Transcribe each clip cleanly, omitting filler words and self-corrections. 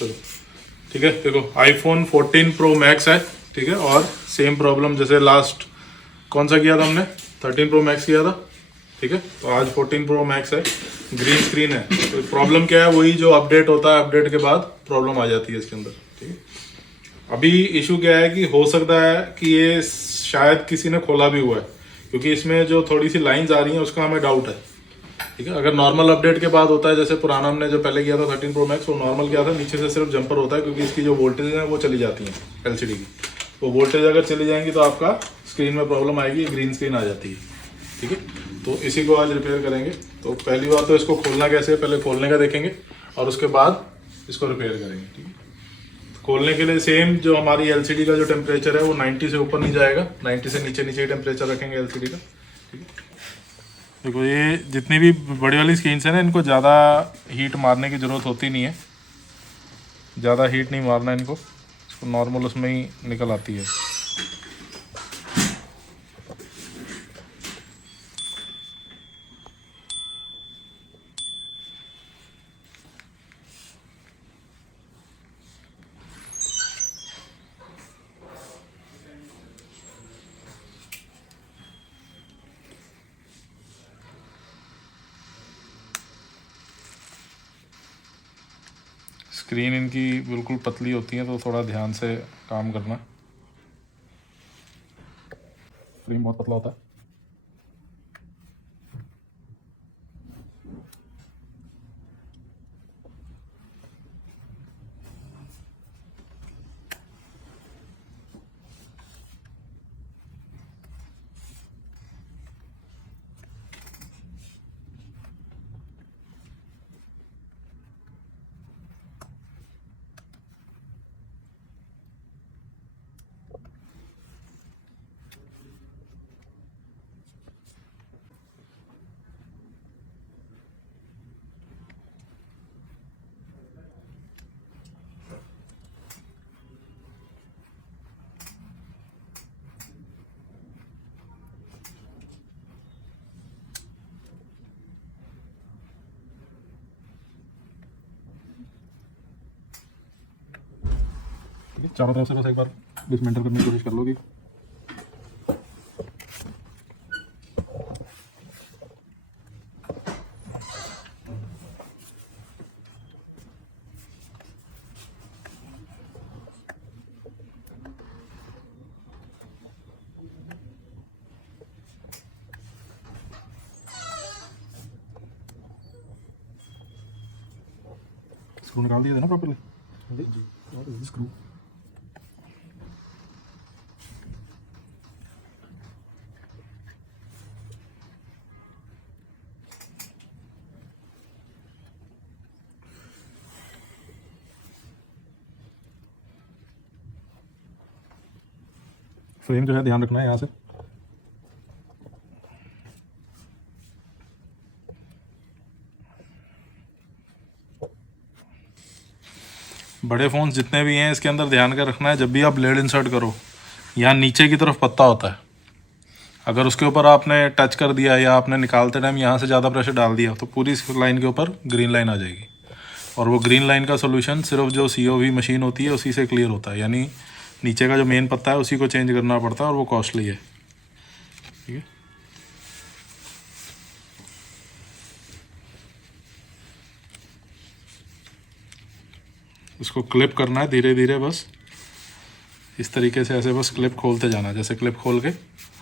चलो ठीक है। देखो आईफोन 14 प्रो मैक्स है, ठीक है, और सेम प्रॉब्लम जैसे लास्ट कौन सा किया था हमने, 13 प्रो मैक्स किया था, ठीक है। तो आज 14 प्रो मैक्स है, ग्रीन स्क्रीन है। तो प्रॉब्लम क्या है, वही जो अपडेट होता है, अपडेट के बाद प्रॉब्लम आ जाती है इसके अंदर, ठीक है। अभी इशू क्या है कि हो सकता है कि ये शायद किसी ने खोला भी हुआ है, क्योंकि इसमें जो थोड़ी सी लाइंस आ रही हैं उसका हमें डाउट है, ठीक है। अगर नॉर्मल अपडेट के बाद होता है, जैसे पुराना हमने जो पहले किया था 13 प्रो मैक्स, वो नॉर्मल किया था, नीचे से सिर्फ जंपर होता है, क्योंकि इसकी जो वोल्टेज है वो चली जाती है एलसीडी की। वो वोल्टेज अगर चली जाएंगी तो आपका स्क्रीन में प्रॉब्लम आएगी, ग्रीन स्क्रीन आ जाती है, ठीक है। तो इसी को आज रिपेयर करेंगे। तो पहली बात तो इसको खोलना कैसे है, पहले खोलने का देखेंगे और उसके बाद इसको रिपेयर करेंगे, ठीक है। तो खोलने के लिए सेम जो हमारी एलसीडी का जो टेम्परेचर है वो 90 से ऊपर नहीं जाएगा, 90 से नीचे नीचे ही टेम्परेचर रखेंगे एलसीडी का, ठीक है। देखो ये जितनी भी बड़ी वाली स्क्रीन है ना, इनको ज़्यादा हीट मारने की ज़रूरत होती नहीं है, ज़्यादा हीट नहीं मारना इनको, इसको नॉर्मल उसमें ही निकल आती है। स्क्रीन इनकी बिल्कुल पतली होती है, तो थोड़ा ध्यान से काम करना। स्क्रीन बहुत पतला होता है। चारों तरफ से बस एक बार डिसमेंटल करने की कोशिश कर लोगी। स्क्रू निकाल दिया था ना प्रॉपर्ली? जी स्क्रू फ्रेम जो है ध्यान रखना है यहाँ से। बड़े फ़ोन्स जितने भी हैं इसके अंदर ध्यान कर रखना है, जब भी आप ब्लेड इंसर्ट करो, यहाँ नीचे की तरफ पत्ता होता है, अगर उसके ऊपर आपने टच कर दिया या आपने निकालते टाइम यहाँ से ज़्यादा प्रेशर डाल दिया तो पूरी लाइन के ऊपर ग्रीन लाइन आ जाएगी। और वो ग्रीन लाइन का सोल्यूशन सिर्फ जो COV मशीन होती है उसी से क्लियर होता है, यानी नीचे का जो मेन पत्ता है उसी को चेंज करना पड़ता है, और वो कॉस्टली है, ठीक है। इसको क्लिप करना है धीरे धीरे, बस इस तरीके से ऐसे बस क्लिप खोलते जाना, जैसे क्लिप खोल के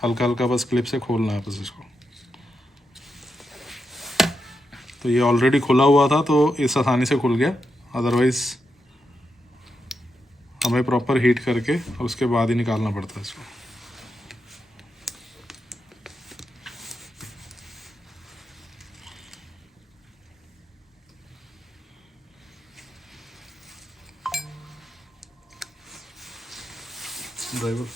हल्का हल्का बस क्लिप से खोलना है बस इसको। तो ये ऑलरेडी खुला हुआ था तो इस आसानी से खुल गया, अदरवाइज़ हमें प्रॉपर हीट करके और उसके बाद ही निकालना पड़ता है इसको। ड्राइवर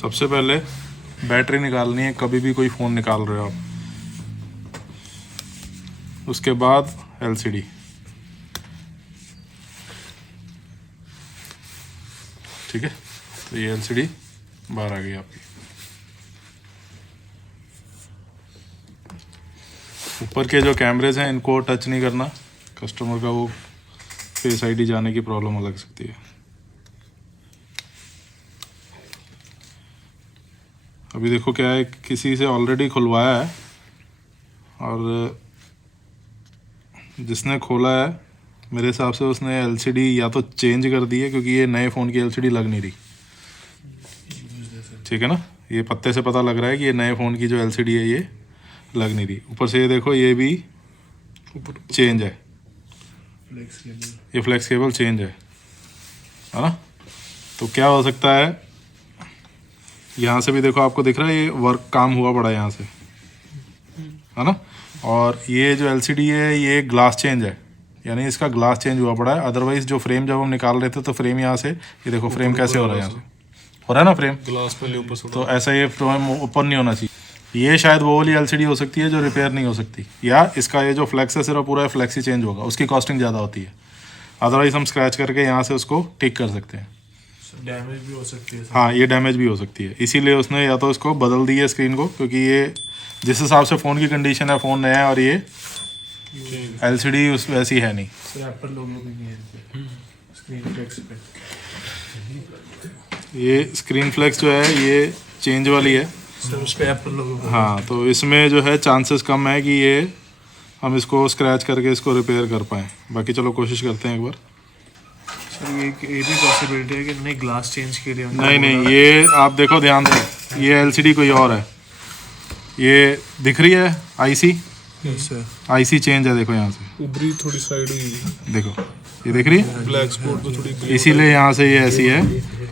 सबसे पहले बैटरी निकालनी है, कभी भी कोई फ़ोन निकाल रहे हो आप। उसके बाद एलसीडी, ठीक है। तो ये एलसीडी बाहर आ गई आपकी। ऊपर के जो कैमरेज हैं इनको टच नहीं करना, कस्टमर का वो फेस आईडी जाने की प्रॉब्लम हो लग सकती है। अभी देखो क्या है, किसी से ऑलरेडी खुलवाया है और जिसने खोला है मेरे हिसाब से उसने एलसीडी या तो चेंज कर दी है, क्योंकि ये नए फ़ोन की एलसीडी लग नहीं रही, ठीक है ना। ये पत्ते से पता लग रहा है कि ये नए फ़ोन की जो एलसीडी है ये लग नहीं रही। ऊपर से ये देखो ये भी चेंज है, ये फ्लेक्स केबल चेंज है ना। तो क्या हो सकता है, यहाँ से भी देखो आपको दिख रहा है ये वर्क काम हुआ पड़ा है यहाँ से, है ना। और ये जो एलसीडी है ये ग्लास चेंज है, यानी इसका ग्लास चेंज हुआ पड़ा है। अदरवाइज जो फ्रेम जब हम निकाल रहे थे तो फ्रेम यहाँ से, ये देखो फ्रेम कैसे हो रहा है, यहाँ से हो रहा है ना फ्रेम, ग्लास पहले ऊपर से, तो ऐसा ये फ्रेम ऊपर नहीं होना चाहिए। ये शायद वो वाली एलसीडी हो सकती है जो रिपेयर नहीं हो सकती, या इसका ये जो फ्लेक्स है सिर्फ पूरा फ्लेक्स ही चेंज होगा, उसकी कॉस्टिंग ज़्यादा होती है। अदरवाइज हम स्क्रैच करके यहाँ से उसको ठीक कर सकते हैं। डैमेज भी हो सकती है। हाँ, ये डैमेज भी हो सकती है, इसीलिए उसने या तो इसको बदल दी है स्क्रीन को, क्योंकि ये जिस हिसाब से फ़ोन की कंडीशन है, फ़ोन नया है और ये एलसीडी उस वैसी है नहीं। एप्पल लोगो भी नहीं है स्क्रीन फ्लेक्स पे। ये स्क्रीन फ्लेक्स जो है ये चेंज वाली है, उस पे एप्पल लोगो। हाँ, तो इसमें जो है चांसेस कम है कि ये हम इसको स्क्रैच करके इसको रिपेयर कर पाएँ। बाकी चलो कोशिश करते हैं एक बार। सर ये भी पॉसिबिलिटी है कि नहीं ग्लास चेंज के लिए। नहीं, ये आप देखो ध्यान से, ये एलसीडी कोई और है, ये दिख रही है आईसी, आईसी चेंज है, देखो यहाँ से उबरी थोड़ी साइड हुई, देखो ये दिख रही है, ब्लैक स्पॉट तो थोड़ी, इसीलिए यहाँ से ये ऐसी है,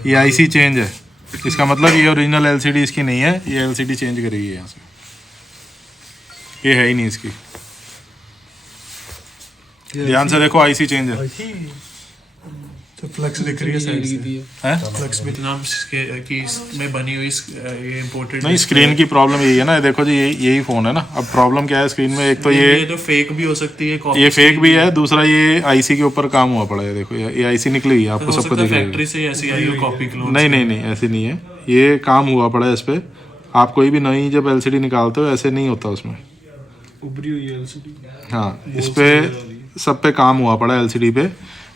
ये आईसी चेंज है। इसका मतलब ये ओरिजिनल एलसीडी इसकी नहीं है, ये एलसीडी चेंज करी है यहाँ से, ये है ही नहीं इसकी। ध्यान से देखो आईसी चेंज है, तो फ्लेक्स दिख रही है साइड से, हैं? फ्लेक्स भी नाम की इसमें बनी हुई ये इंपोर्टेड नहीं, स्क्रीन की प्रॉब्लम यही है ना, देखो जी यही फ़ोन है ना। अब प्रॉब्लम क्या है स्क्रीन में, एक तो ये तो फेक भी हो सकती है, ये फेक भी है, दूसरा ये आईसी के ऊपर काम हुआ पड़ा है, देखो ये आईसी निकली हुई है, आपको सबको दिख रही है। फैक्ट्री से ऐसी आई हो कॉपी क्लोन। नहीं, ऐसी नहीं है, ये काम हुआ पड़ा है इस पर। आप कोई भी नई जब एलसीडी निकालते हो ऐसे नहीं होता उसमें, उभरी हुई एलसीडी। हाँ, इस पे सब पे काम हुआ पड़ा है एलसीडी पे।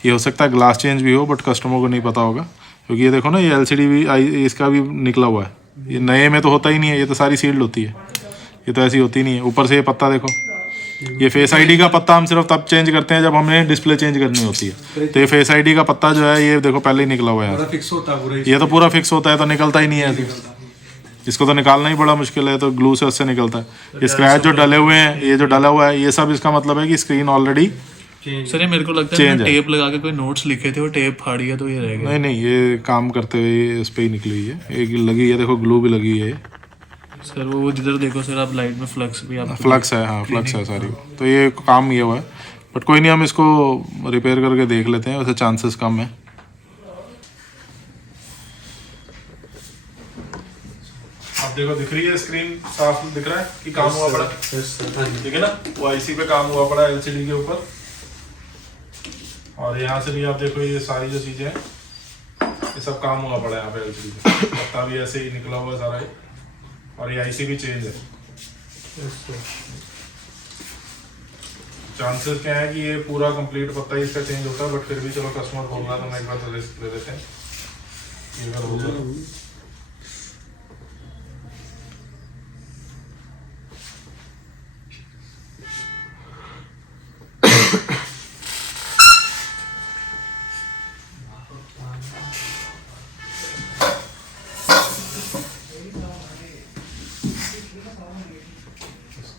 ये हो सकता है ग्लास चेंज भी हो, बट कस्टमर को नहीं पता होगा, क्योंकि ये देखो ना, ये एलसीडी भी इसका भी निकला हुआ है। ये नए में तो होता ही नहीं है, ये तो सारी सील्ड होती है, ये तो ऐसी होती नहीं है। ऊपर से ये पत्ता देखो, ये फेस आईडी का पत्ता हम सिर्फ तब चेंज करते हैं जब हमें डिस्प्ले चेंज करनी होती है। तो ये फेस आईडी का पत्ता जो है ये देखो पहले ही निकला हुआ है, ये तो पूरा फिक्स होता है, तो निकलता ही नहीं है। इसको तो निकालना ही बड़ा मुश्किल है, तो ग्लू से उससे निकलता है। ये स्क्रैच जो डले हुए हैं, ये जो डला हुआ है, ये सब इसका मतलब है कि स्क्रीन ऑलरेडी सर ये मेरे को लगता है टेप लगा के कोई नोट्स लिखे थे, वो टेप फाड़ी है तो ये रहेगा। नहीं, ये काम करते हुए इस पे ही निकली हुई है, एक लगी है, देखो ग्लू भी लगी है सर। वो जिधर देखो सर आप लाइट में फ्लक्स भी, आप फ्लक्स है, हाँ फ्लक्स है सारी, तो ये काम ये हुआ है। बट कोई नहीं, हम इसको रिपेयर करके देख लेते हैं, वैसे चांसेस कम है। आप देखो दिख रही है स्क्रीन, साफ दिख रहा है कि काम हुआ पड़ा, ठीक है ना। वो आईसी पे काम हुआ पड़ा एलसीडी के ऊपर, और यहाँ से भी आप देखो ये सारी जो चीजें हैं ये सब काम हुआ पड़ा है यहाँ पे एलसीडी पे। पत्ता भी ऐसे ही निकला हुआ सारा ही, और ये आईसी भी चेंज है। चांसेस क्या है कि ये पूरा कंप्लीट पत्ता ही इसका चेंज होता है, बट फिर भी चलो कस्टमर बोल रहा है तो मैं एक बार तो रिस्क ले लेते हैं, ये अगर हो जाए।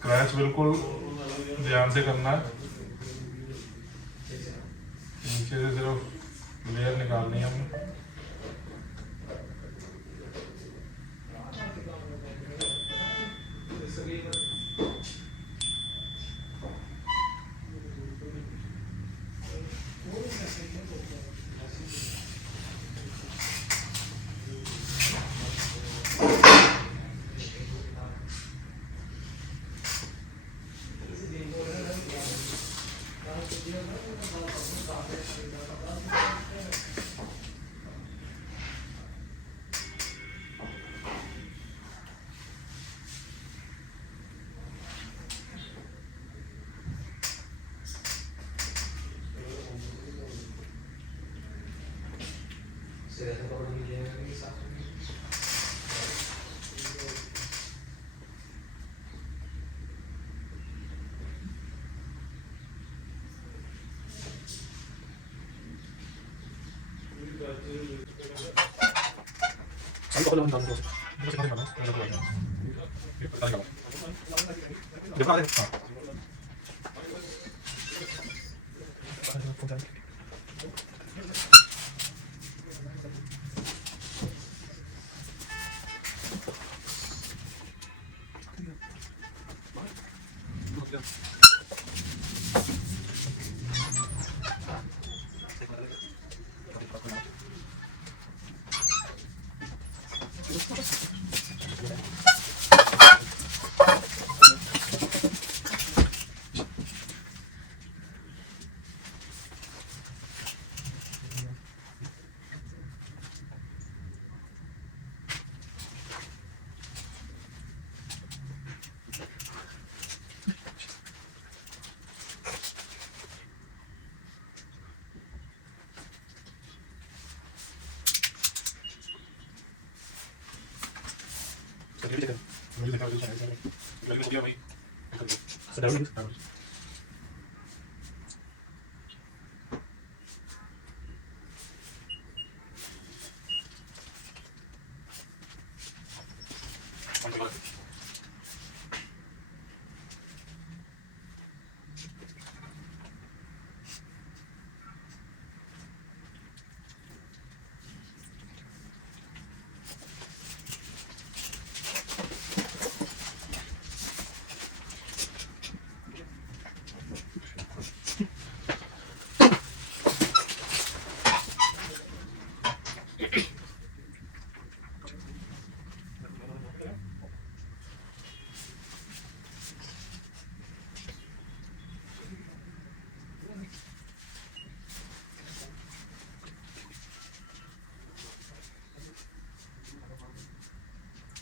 स्क्रैच बिल्कुल ध्यान से करना है, नीचे से सिर्फ लेयर निकालनी है हमें।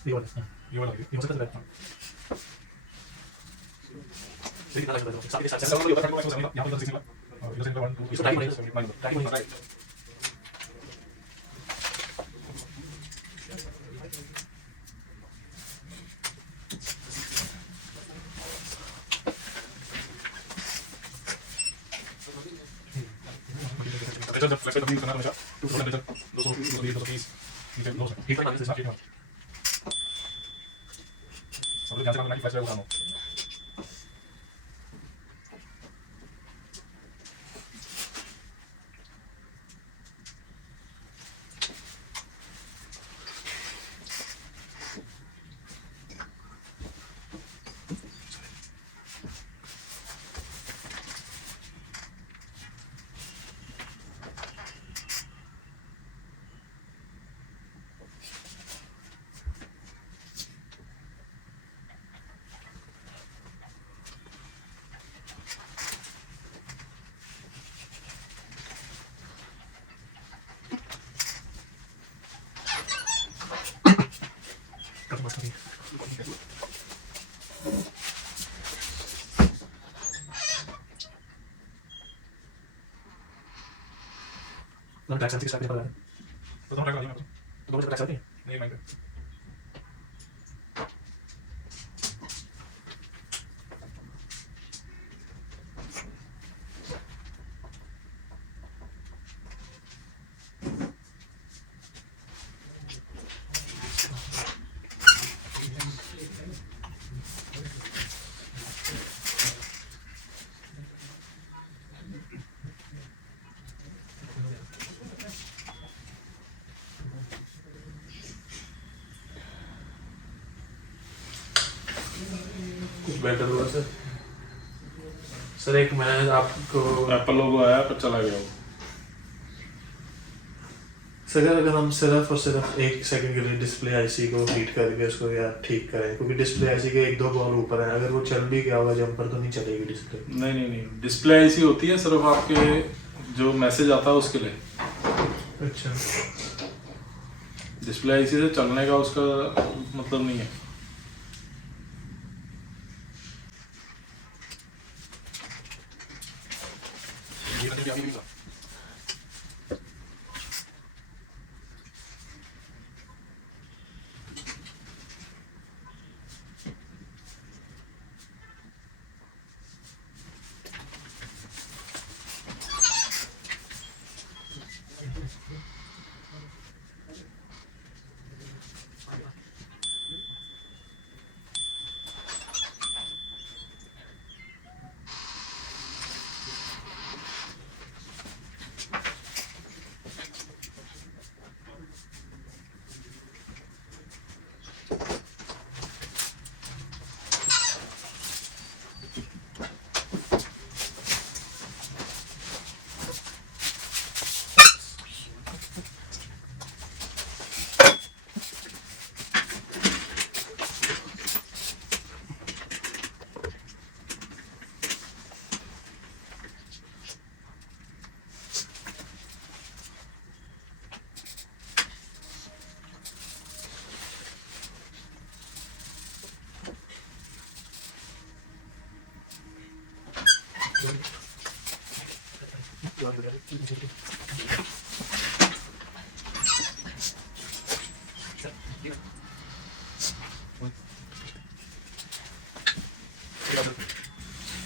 ये वाला, ये वाला, ये हो सकता है। कुछ बेटर हुआ सर। सर एक मैं आपको एप्पल लोगो आया पर चला गया वो। सर अगर हम सिर्फ और सिर्फ 1 सेकंड के लिए डिस्प्ले आईसी को हीट करके उसको यार ठीक करें, क्योंकि डिस्प्ले आईसी के 1-2 बॉल ऊपर है, अगर वो चल भी गया होगा जंपर तो नहीं चलेगी डिस्प्ले। नहीं नहीं नहीं, डिस्प्ले ऐसी होती है सिर्फ आपके जो मैसेज आता है उसके लिए। अच्छा, डिस्प्ले ऐसी से चलने का उसका मतलब नहीं है।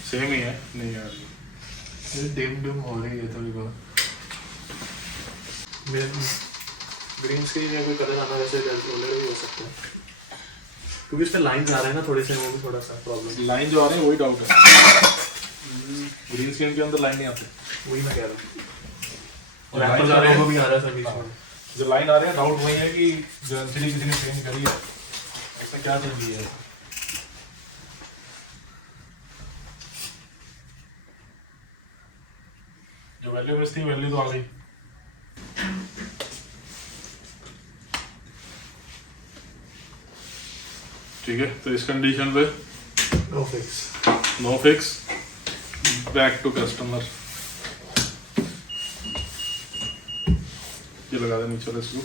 सेम ही है, नहीं यार ये डिम हो रही है थोड़ी बहुत। मेरे ग्रीन स्क्रीन या कोई कलर आना वैसे ऑलरेडी भी हो सकता है, क्योंकि इसमें लाइंस आ रहे हैं ना थोड़े से, वो भी थोड़ा सा प्रॉब्लम। लाइन जो आ रहे हैं वही डाउट है, ग्रीन स्क्रीन के अंदर लाइन नहीं आती, वही मैं कह रहा हूँ। और लाइन एप्पल आ रहे का हैं, लोगो भी आ रहा है सर बीच में। जो लाइन आ रहे हैं डाउट वही है कि जो एलसीडी किसी ने चेंज करी है, इसमें क्या चीज दी है। जो वैल्यू मिस थी वैल्यू तो आ गई। ठीक है, तो इस कंडीशन पे no fix, no fix, back to customer. ये लगा दे नीचे इसको।